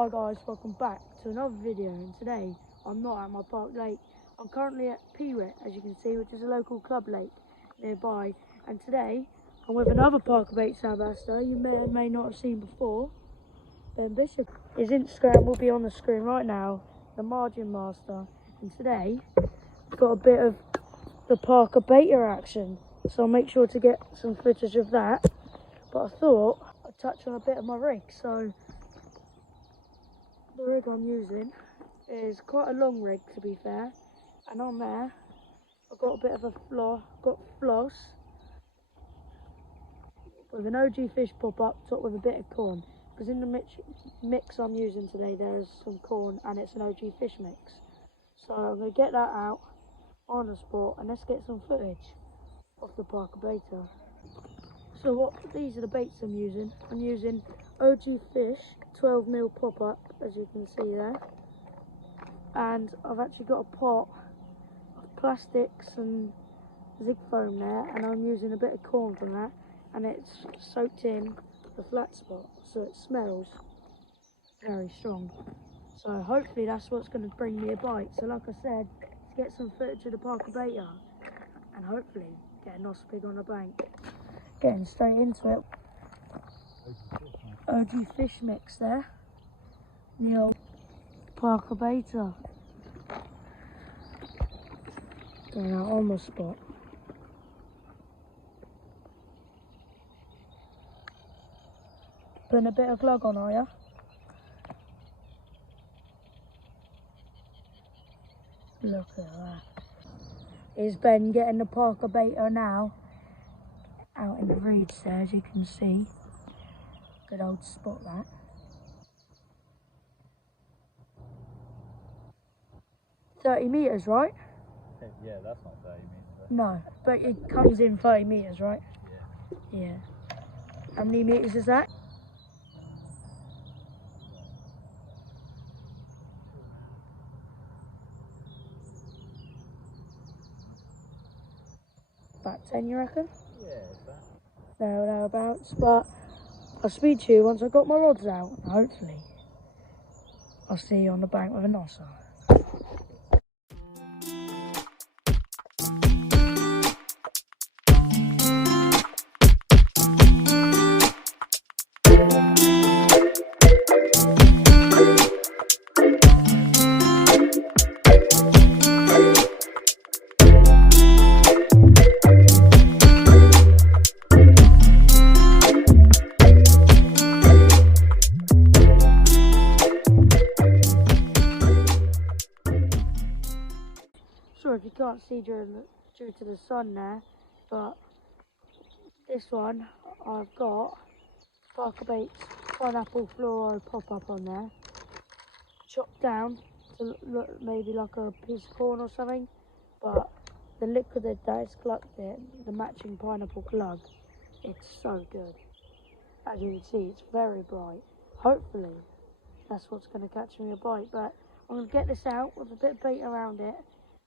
Hi guys, welcome back to another video, and today I'm not at my park lake. I'm currently at Pewit, as you can see, which is a local club lake nearby, and today I'm with another CarpBites ambassador you may or may not have seen before, Ben Bishop. His Instagram will be on the screen right now, the Margin Master, and today we've got a bit of the CarpBites action, so I'll make sure to get some footage of that, but I thought I'd touch on a bit of my rig. So the rig I'm using is quite a long rig, to be fair, and on there I've got a bit of a floss with an OG fish pop up topped with a bit of corn, because in the mix I'm using today there's some corn and it's an OG fish mix. So I'm going to get that out on the spot and let's get some footage of the CarpBites. So these are the baits I'm using. I'm using OG Fish 12mm pop-up, as you can see there. And I've actually got a pot of plastics and zig foam there, and I'm using a bit of corn from that, and it's soaked in the flat spot, so it smells very strong. So hopefully that's what's going to bring me a bite. So like I said, let's get some footage of the CarpBites and hopefully get a nice pig on the bank. Getting straight into it. OG fish mix there. The old CarpBites. Going out on the spot. Putting a bit of glug on, are ya? Look at that. Here's Ben getting the CarpBites now. Out in the reeds there, as you can see. Good old spot that. $30 right? Yeah, that's not 30 metres. No, but it comes in 30 metres, right? Yeah. Yeah. How many metres is that? About 10, you reckon? Yeah, it's that. Thereabouts, but I'll speak to you once I've got my rods out. Hopefully I'll see you on the bank with a nosser. Sorry if you can't see due to the sun there, but this one I've got CarpBites pineapple fluoro pop-up on there, chopped down to look maybe like a piece of corn or something, but the liquid that is collected it, the matching pineapple glug, it's so good. As you can see, it's very bright. Hopefully that's what's going to catch me a bite, but I'm going to get this out with a bit of bait around it.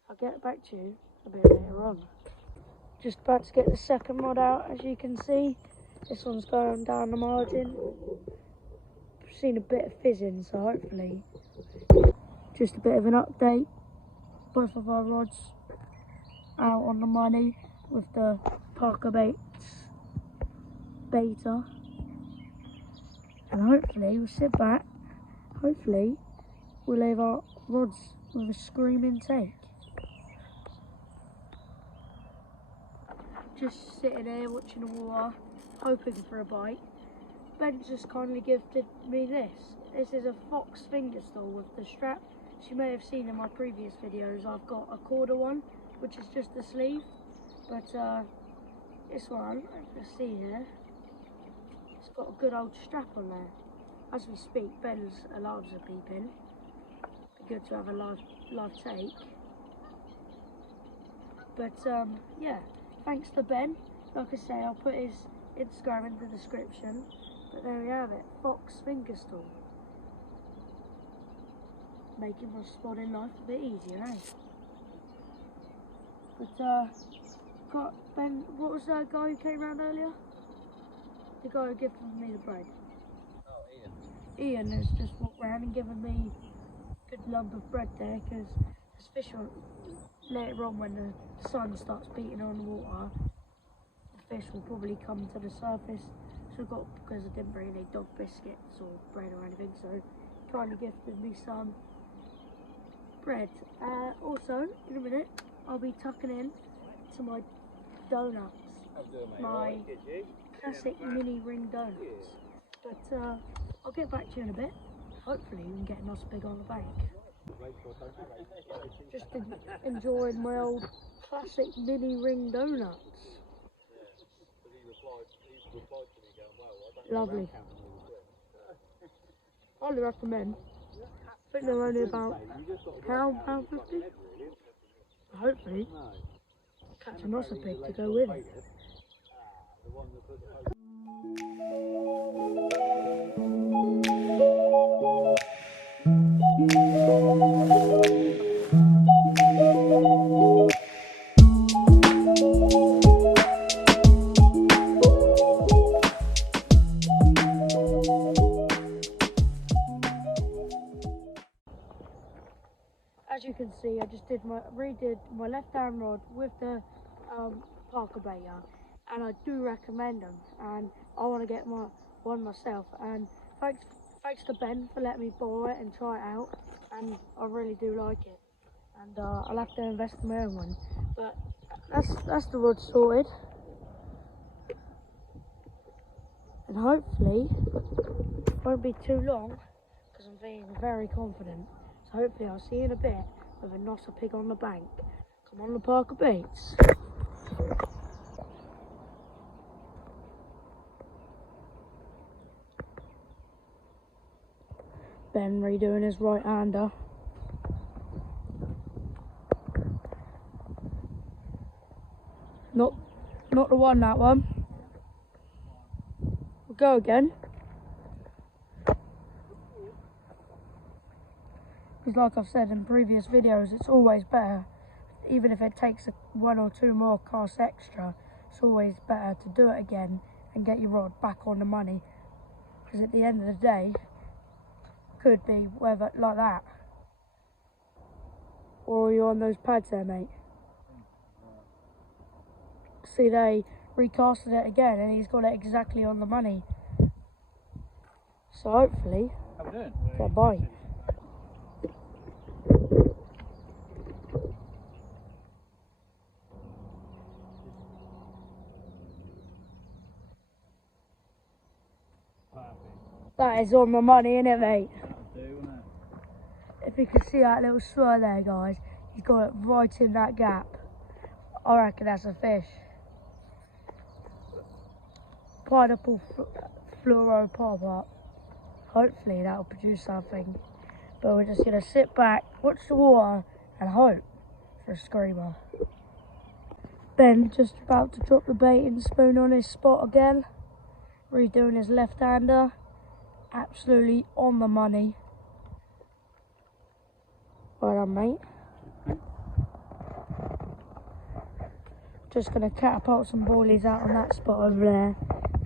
I'll get back to you a bit later on. Just about to get the second rod out, as you can see. This one's going down the margin. I've seen a bit of fizzing, so hopefully just a bit of an update. Both of our rods out on the money with the CarpBites beta. And hopefully we'll sit back. Hopefully we'll leave our rods with a screaming take. Just sitting here watching the water, hoping for a bite. Ben's just kindly gifted me this. This is a fox finger stall with the strap. As you may have seen in my previous videos, I've got a quarter one, which is just the sleeve. But this one, you can see here, it's got a good old strap on there. As we speak, Ben's alarms are beeping. Be good to have a live take. But yeah. Thanks to Ben. Like I say, I'll put his Instagram in the description. But there we have it, fox finger stall. Making my spotting life a bit easier, eh? But Ben, what was that guy who came round earlier? The guy who gifted me the bread. Oh, Ian. Ian has just walked around and given me a good lump of bread there, because there's fish on later on when the sun starts beating on the water. The fish will probably come to the surface. So I got, because I didn't bring any dog biscuits or bread or anything, so he kindly gifted me some bread. Also, in a minute, I'll be tucking in to my donuts, my classic mini ring donuts. But I'll get back to you in a bit. Hopefully we can get nice big on the bank. Just enjoying my old classic mini ring donuts. Lovely. Highly recommend. I think they're only about £1.50. Hopefully catch a nicer pig to go with it. As you can see, I just redid my left hand rod with the Parker Beta, and I do recommend them, and I want to get one myself. And thanks to Ben for letting me borrow it and try it out, and I really do like it. And I'll have to invest in my own one. But that's the rod sorted, and hopefully it won't be too long, because I'm feeling very confident. So hopefully I'll see you in a bit with a nicer pig on the bank. Come on, the CarpBites. Ben redoing his right-hander. Not the one, that one. We'll go again. Because like I've said in previous videos, it's always better, even if it takes one or two more casts extra, it's always better to do it again and get your rod back on the money. Because at the end of the day, could be whether like that. Or are you on those pads there, mate? See, they recasted it again and he's got it exactly on the money. So hopefully, get a bite. That is on the money, innit, mate? If you can see that little swirl there, guys, he's got it right in that gap. I reckon that's a fish. Pineapple fluoro pop-up. Hopefully that'll produce something. But we're just going to sit back, watch the water, and hope for a screamer. Ben just about to drop the baiting spoon on his spot again. Redoing his left-hander. Absolutely on the money. Well done, mate. Just going to catapult some boilies out on that spot over there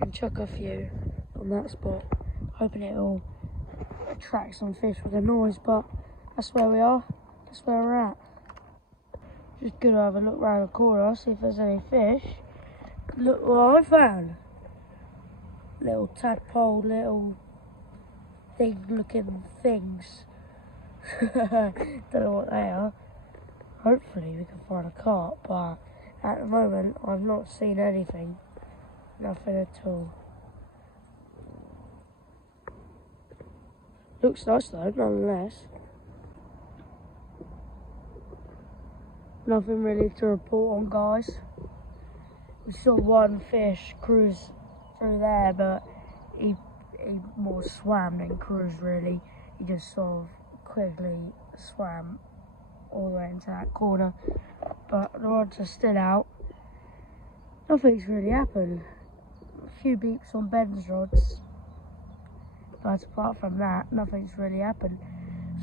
and chuck a few on that spot, hoping it'll attract some fish with the noise. But that's where we are, that's where we're at. Just going to have a look round the corner, see if there's any fish. Look what I found. Little tadpole, little thing looking things. Don't know what they are. Hopefully we can find a carp, but at the moment I've not seen anything. Nothing at all. Looks nice though, nonetheless. Nothing really to report on, guys. We saw one fish cruise through there, but he more swam than cruised really. He just sort of quickly swam all the way into that corner. But the rods are still out. Nothing's really happened. A few beeps on Ben's rods, but apart from that, nothing's really happened.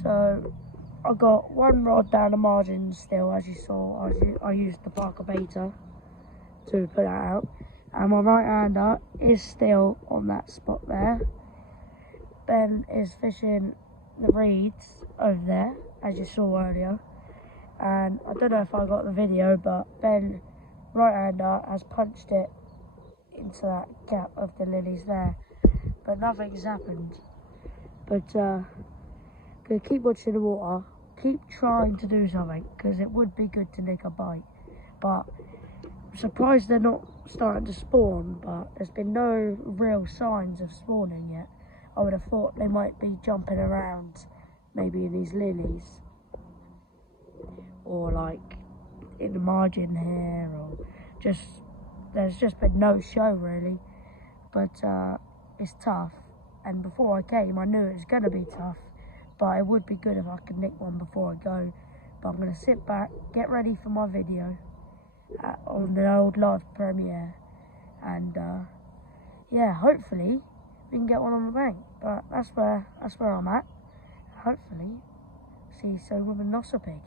So I got one rod down the margin still, as you saw. I used the Parker Beta to put that out, and my right hander is still on that spot there. Ben is fishing the reeds over there, as you saw earlier. And I don't know if I got the video, but Ben, right-hander, has punched it into that gap of the lilies there. But nothing's happened. But gonna keep watching the water, keep trying to do something, because it would be good to nick a bite. But I'm surprised they're not starting to spawn, but there's been no real signs of spawning yet. I would have thought they might be jumping around, maybe in these lilies, or like in the margin here, or just, there's just been no show really. But it's tough, and before I came I knew it was going to be tough, but it would be good if I could nick one before I go. But I'm going to sit back, get ready for my video on the old live premiere, and yeah, hopefully we can get one on the bank. But that's where I'm at. Hopefully see you soon with a Nosser pig.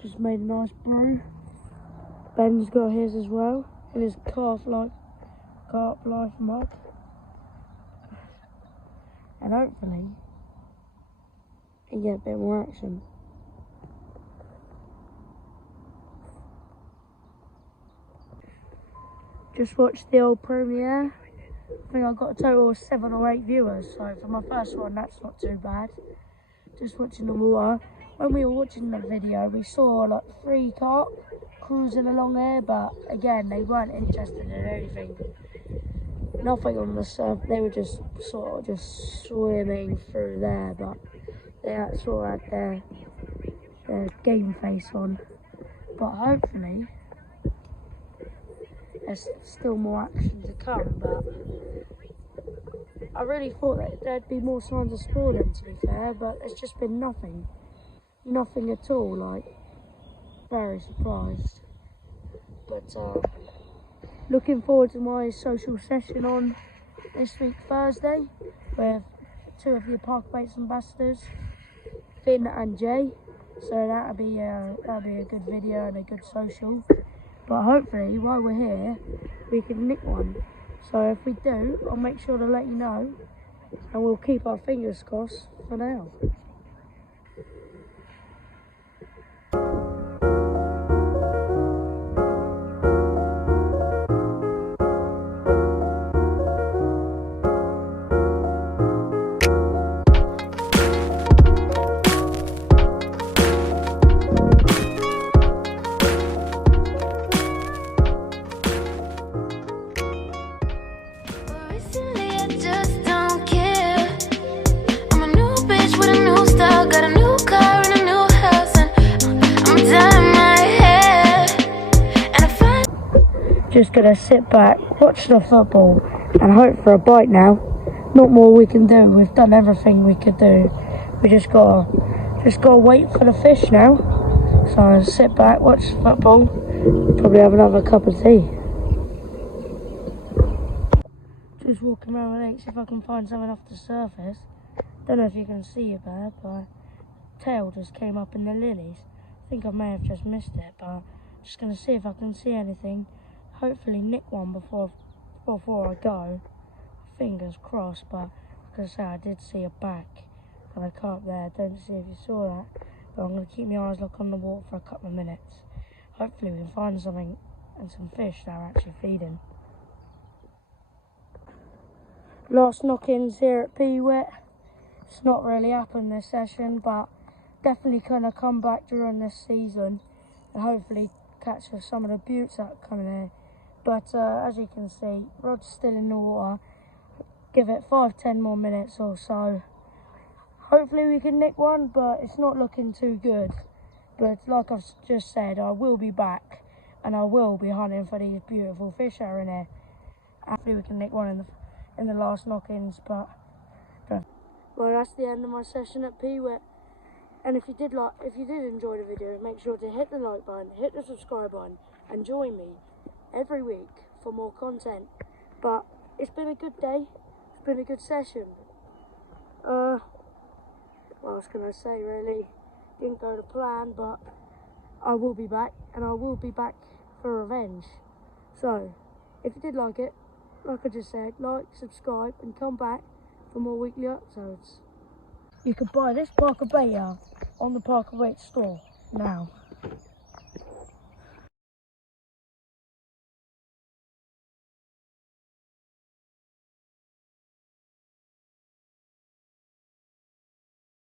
Just made a nice brew. Ben's got his as well in his carp life mug, and hopefully he can get a bit more action. Just watched the old premiere. I think I got a total of 7 or 8 viewers, so for my first one that's not too bad. Just watching the water. When we were watching the video we saw like 3 carp cruising along there, but again they weren't interested in anything. Nothing on the surf, they were just sort of just swimming through there, but they sort of had their game face on. But hopefully there's still more action to come. But I really thought that there'd be more signs of spawning, to be fair, but there's just been nothing at all. Like, very surprised. But looking forward to my social session on this week Thursday with 2 of the AquaticCollegeFishing ambassadors, Fin and Jay. So that'll be a good video and a good social. But hopefully while we're here we can nick one. So if we do, I'll make sure to let you know, and we'll keep our fingers crossed for now. Just gonna sit back, watch the football, and hope for a bite now. Not more we can do. We've done everything we could do. We just gotta wait for the fish now. So I'll sit back, watch the football, probably have another cup of tea. Just walking around the lake, see if I can find something off the surface. Don't know if you can see it bad, but tail just came up in the lilies. I think I may have just missed it, but just gonna see if I can see anything. Hopefully nick one before I go. Fingers crossed. But like I say, I did see a back and a carp there. Don't see if you saw that, but I'm going to keep my eyes locked on the water for a couple of minutes. Hopefully we can find something and some fish that are actually feeding. Last knock-ins here at Peewit. It's not really happened this session, but definitely going to come back during this season and hopefully catch some of the buttes that are coming here. But as you can see, rod's still in the water. Give it 5-10 more minutes or so. Hopefully we can nick one, but it's not looking too good. But like I've just said, I will be back and I will be hunting for these beautiful fish that are in here. Hopefully we can nick one in the last knock-ins. But well, that's the end of my session at Peewit. And if you did enjoy the video, make sure to hit the like button, hit the subscribe button, and join me every week for more content. But it's been a good day. It's been a good session. What else can I say, really? Didn't go to plan, but I will be back, and I will be back for revenge. So, if you did like it, like I just said, like, subscribe, and come back for more weekly episodes. You can buy this Parker Bait on the CarpBites store now.